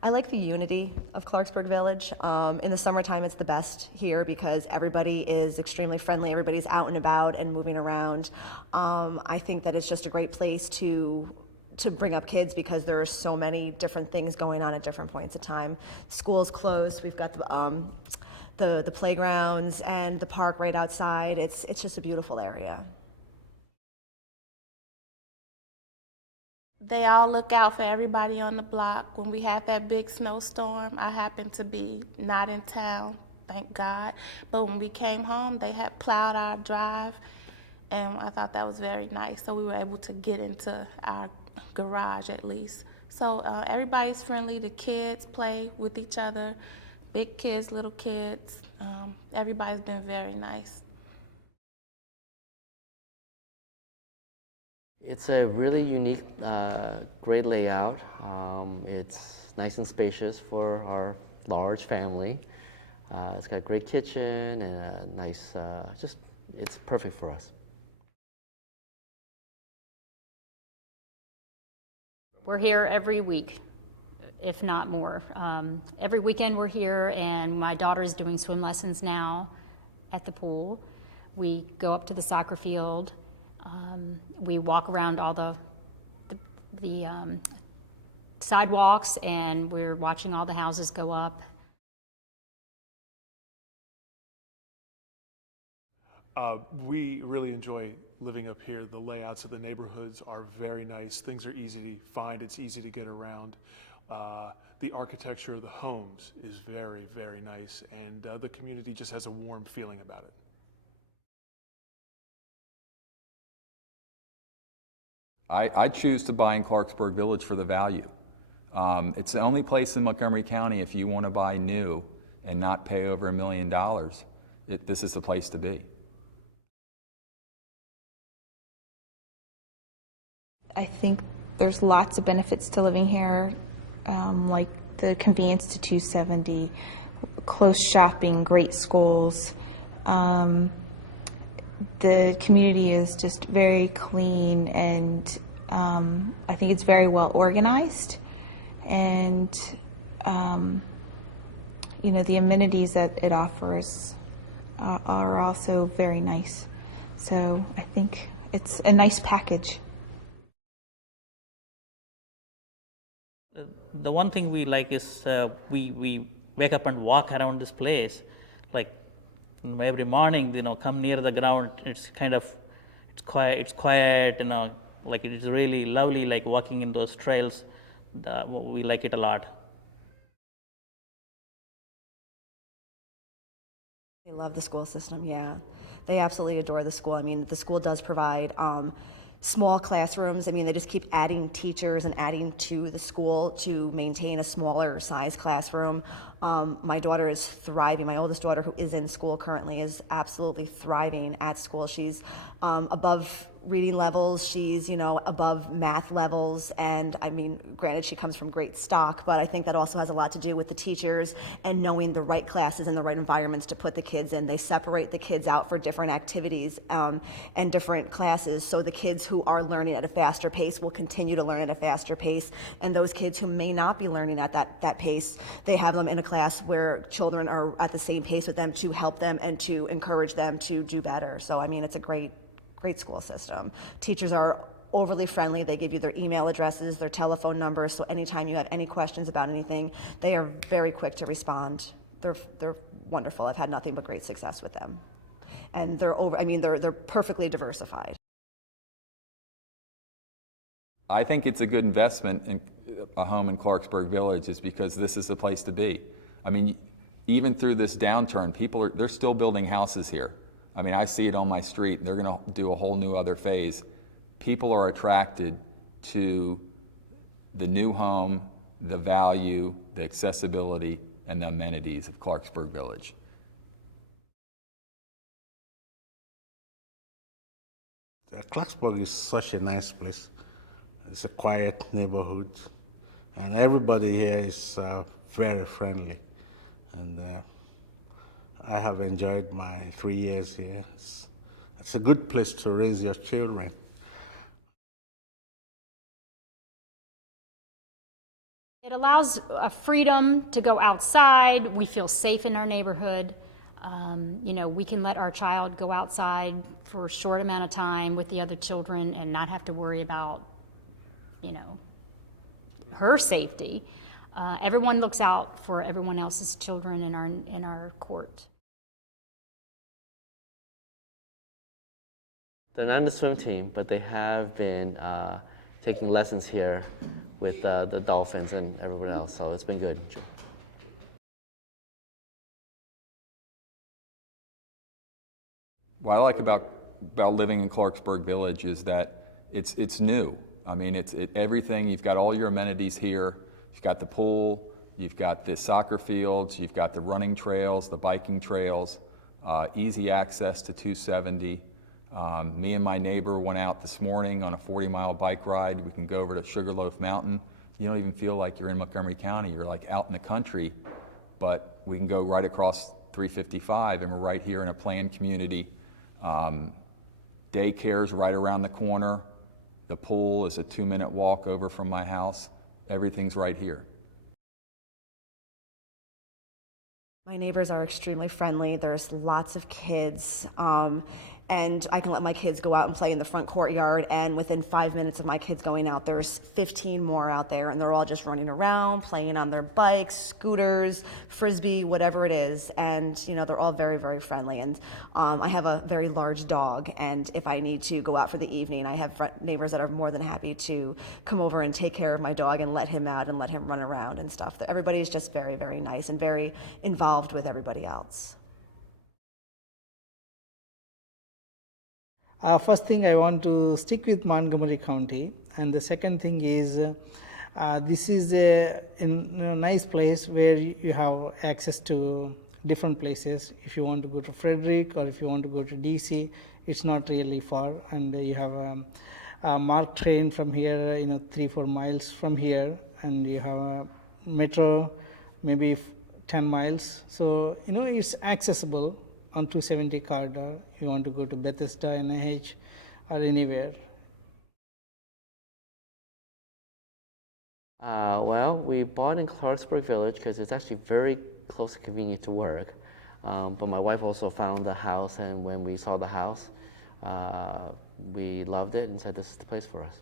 I like the unity of Clarksburg Village. In the summertime, it's the best here because everybody is extremely friendly. Everybody's out and about and moving around. I think that it's just a great place to bring up kids because there are so many different things going on at different points of time. School's closed. We've got the playgrounds and the park right outside. It's just a beautiful area. They all look out for everybody on the block. When we had that big snowstorm, I happened to be not in town, thank God. But when we came home, they had plowed our drive, and I thought that was very nice. So we were able to get into our garage at least. So everybody's friendly. The kids play with each other, big kids, little kids. Everybody's been very nice. It's a really unique, great layout. It's nice and spacious for our large family. It's got a great kitchen and a nice, it's perfect for us. We're here every week, if not more. Every weekend we're here, and my daughter's doing swim lessons now at the pool. We go up to the soccer field. We walk around all the sidewalks, and we're watching all the houses go up. We really enjoy living up here. The layouts of the neighborhoods are very nice. Things are easy to find. It's easy to get around. The architecture of the homes is very, very nice, and the community just has a warm feeling about it. I choose to buy in Clarksburg Village for the value. It's the only place in Montgomery County, if you want to buy new and not pay over $1 million, this is the place to be. I think there's lots of benefits to living here, like the convenience to 270, close shopping, great schools. The community is just very clean, and I think it's very well organized. And the amenities that it offers are also very nice. So I think it's a nice package. The one thing we like is we wake up and walk around this place, like every morning, come near the ground. It's quiet, like it is really lovely, like walking in those trails. We like it a lot. They love the school system, yeah. They absolutely adore the school. I mean, the school does provide small classrooms. I mean, they just keep adding teachers and adding to the school to maintain a smaller size classroom. My daughter is thriving. My oldest daughter, who is in school currently, is absolutely thriving at school. She's above reading levels. She's, above math levels. And I mean, granted, she comes from great stock, but I think that also has a lot to do with the teachers and knowing the right classes and the right environments to put the kids in. They separate the kids out for different activities and different classes. So the kids who are learning at a faster pace will continue to learn at a faster pace. And those kids who may not be learning at that pace, they have them in a class where children are at the same pace with them to help them and to encourage them to do better. So, I mean, it's a great school system. Teachers are overly friendly. They give you their email addresses, their telephone numbers, so anytime you have any questions about anything, they are very quick to respond. They're wonderful. I've had nothing but great success with them. And they're perfectly diversified. I think it's a good investment in a home in Clarksburg Village is because this is the place to be. I mean, even through this downturn, they're still building houses here. I mean, I see it on my street. They're going to do a whole new other phase. People are attracted to the new home, the value, the accessibility, and the amenities of Clarksburg Village. Clarksburg is such a nice place. It's a quiet neighborhood, and everybody here is very friendly. And I have enjoyed my 3 years here. It's a good place to raise your children. It allows a freedom to go outside. We feel safe in our neighborhood. We can let our child go outside for a short amount of time with the other children and not have to worry about, her safety. Everyone looks out for everyone else's children in our court. They're not in the swim team, but they have been taking lessons here with the Dolphins and everyone else, so it's been good. What I like about living in Clarksburg Village is that it's new. I mean, everything. You've got all your amenities here. You've got the pool. You've got the soccer fields. You've got the running trails, the biking trails, easy access to 270. Me and my neighbor went out this morning on a 40-mile bike ride. We can go over to Sugarloaf Mountain. You don't even feel like you're in Montgomery County. You're like out in the country, but we can go right across 355, and we're right here in a planned community. Daycare's right around the corner. The pool is a 2-minute walk over from my house. Everything's right here. My neighbors are extremely friendly. There's lots of kids. And I can let my kids go out and play in the front courtyard, and within 5 minutes of my kids going out, there's 15 more out there, and they're all just running around, playing on their bikes, scooters, frisbee, whatever it is, and they're all very, very friendly. And I have a very large dog, and if I need to go out for the evening, I have neighbors that are more than happy to come over and take care of my dog and let him out and let him run around and stuff. Everybody's just very, very nice and very involved with everybody else. First thing, I want to stick with Montgomery County, and the second thing is this is a nice place where you have access to different places. If you want to go to Frederick or if you want to go to DC, it's not really far, and you have a MARC train from here, 3-4 miles from here, and you have a metro, maybe 10 miles. So it's accessible on 270 corridor. You want to go to Bethesda, NIH, or anywhere. Well, we bought in Clarksburg Village because it's actually very close and convenient to work. But my wife also found the house, and when we saw the house, we loved it and said this is the place for us.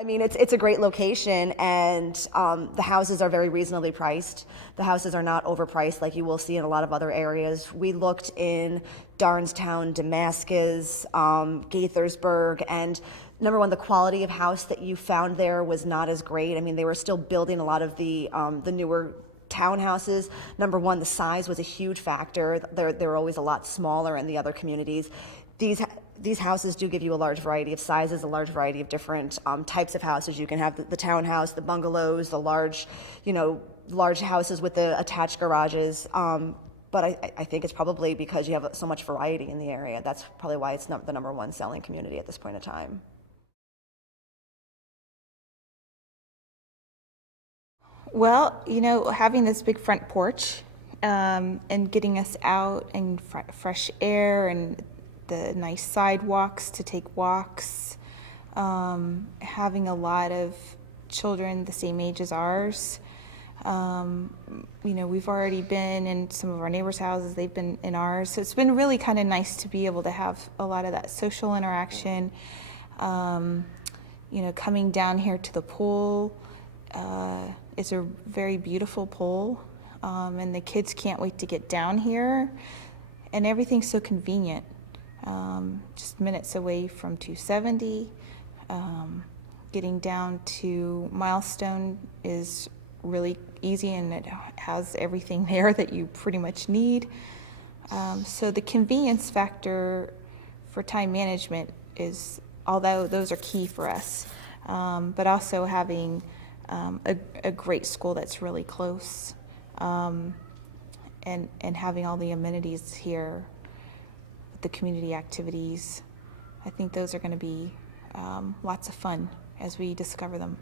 I mean, it's a great location, and the houses are very reasonably priced. The houses are not overpriced like you will see in a lot of other areas. We looked in Darnestown, Damascus, Gaithersburg, and number one, the quality of house that you found there was not as great. I mean, they were still building a lot of the newer townhouses. Number one, the size was a huge factor. They're always a lot smaller in the other communities. These houses do give you a large variety of sizes, a large variety of different types of houses. You can have the townhouse, the bungalows, the large houses with the attached garages. But I think it's probably because you have so much variety in the area. That's probably why it's not the number one selling community at this point in time. Well, having this big front porch and getting us out and fresh air and the nice sidewalks to take walks, having a lot of children the same age as ours. We've already been in some of our neighbors' houses, they've been in ours. So it's been really kind of nice to be able to have a lot of that social interaction. Coming down here to the pool, it's a very beautiful pool, and the kids can't wait to get down here, and everything's so convenient. Just minutes away from 270. Getting down to Milestone is really easy, and it has everything there that you pretty much need. So the convenience factor for time management is, although those are key for us, but also having a great school that's really close, and having all the amenities here, the community activities. I think those are going to be lots of fun as we discover them.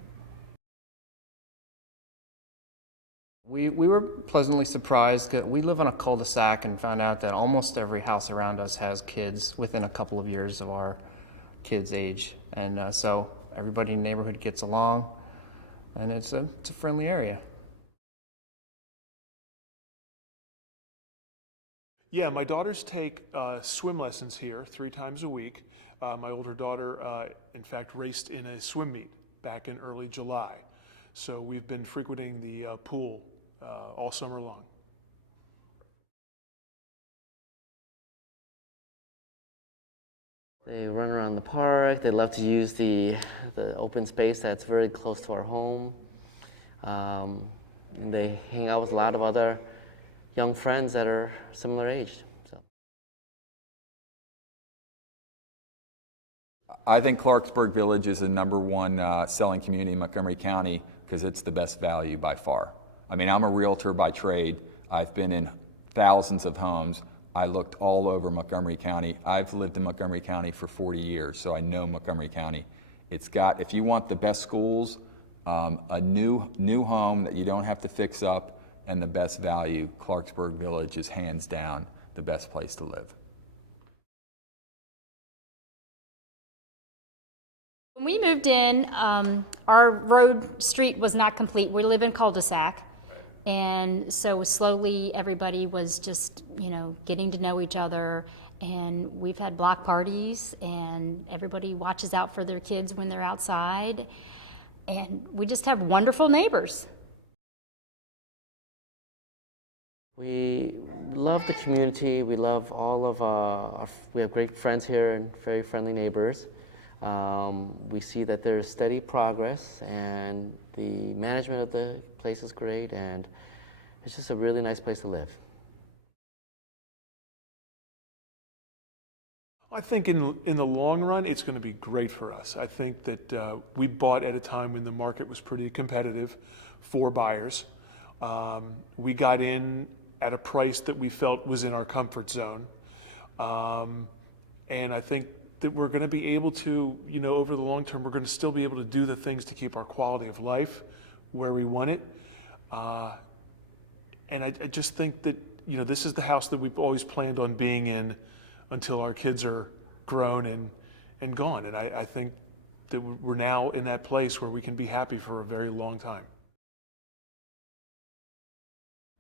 We were pleasantly surprised. We live on a cul-de-sac and found out that almost every house around us has kids within a couple of years of our kids' age, and so everybody in the neighborhood gets along, and it's a friendly area. Yeah, my daughters take swim lessons here 3 times a week. My older daughter, in fact, raced in a swim meet back in early July. So we've been frequenting the pool all summer long. They run around the park. They love to use the open space that's very close to our home. And they hang out with a lot of other young friends that are similar aged. So. I think Clarksburg Village is the #1 selling community in Montgomery County because it's the best value by far. I mean, I'm a realtor by trade. I've been in thousands of homes. I looked all over Montgomery County. I've lived in Montgomery County for 40 years, so I know Montgomery County. It's got, if you want the best schools, a new home that you don't have to fix up, and the best value, Clarksburg Village is hands down the best place to live. When we moved in, our road street was not complete. We live in cul-de-sac. And so slowly everybody was just, getting to know each other. And we've had block parties, and everybody watches out for their kids when they're outside. And we just have wonderful neighbors. We love the community. We love all of we have great friends here and very friendly neighbors. We see that there's steady progress, and the management of the place is great, and it's just a really nice place to live. I think in the long run, it's going to be great for us. I think that we bought at a time when the market was pretty competitive for buyers. We got in at a price that we felt was in our comfort zone. And I think that we're going to be able to, over the long term, we're going to still be able to do the things to keep our quality of life where we want it. And I just think that, this is the house that we've always planned on being in until our kids are grown and gone. And I think that we're now in that place where we can be happy for a very long time.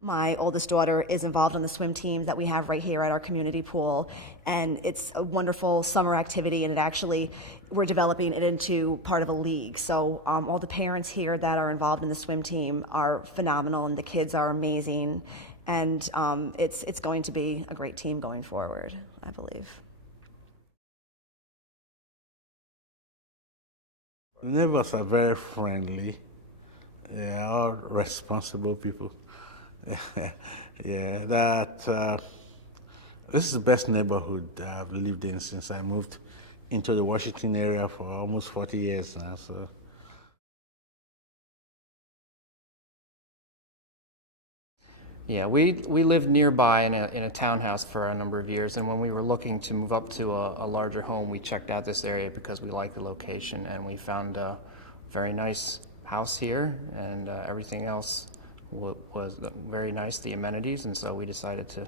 My oldest daughter is involved on the swim team that we have right here at our community pool, and it's a wonderful summer activity, and we're developing it into part of a league. So all the parents here that are involved in the swim team are phenomenal, and the kids are amazing, and it's going to be a great team going forward, I believe. The neighbors are very friendly. They are all responsible people. Yeah, this is the best neighborhood I've lived in since I moved into the Washington area for almost 40 years now. So. Yeah, we lived nearby in a townhouse for a number of years, and when we were looking to move up to a larger home, we checked out this area because we liked the location, and we found a very nice house here, and everything else was very nice, the amenities, and so we decided to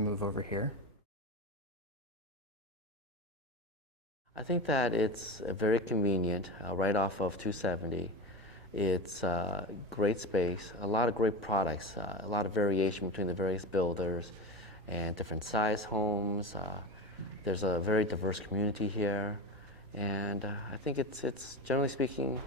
move over here. I think that it's very convenient, right off of 270. It's great space, a lot of great products, a lot of variation between the various builders and different size homes. There's a very diverse community here, and I think it's generally speaking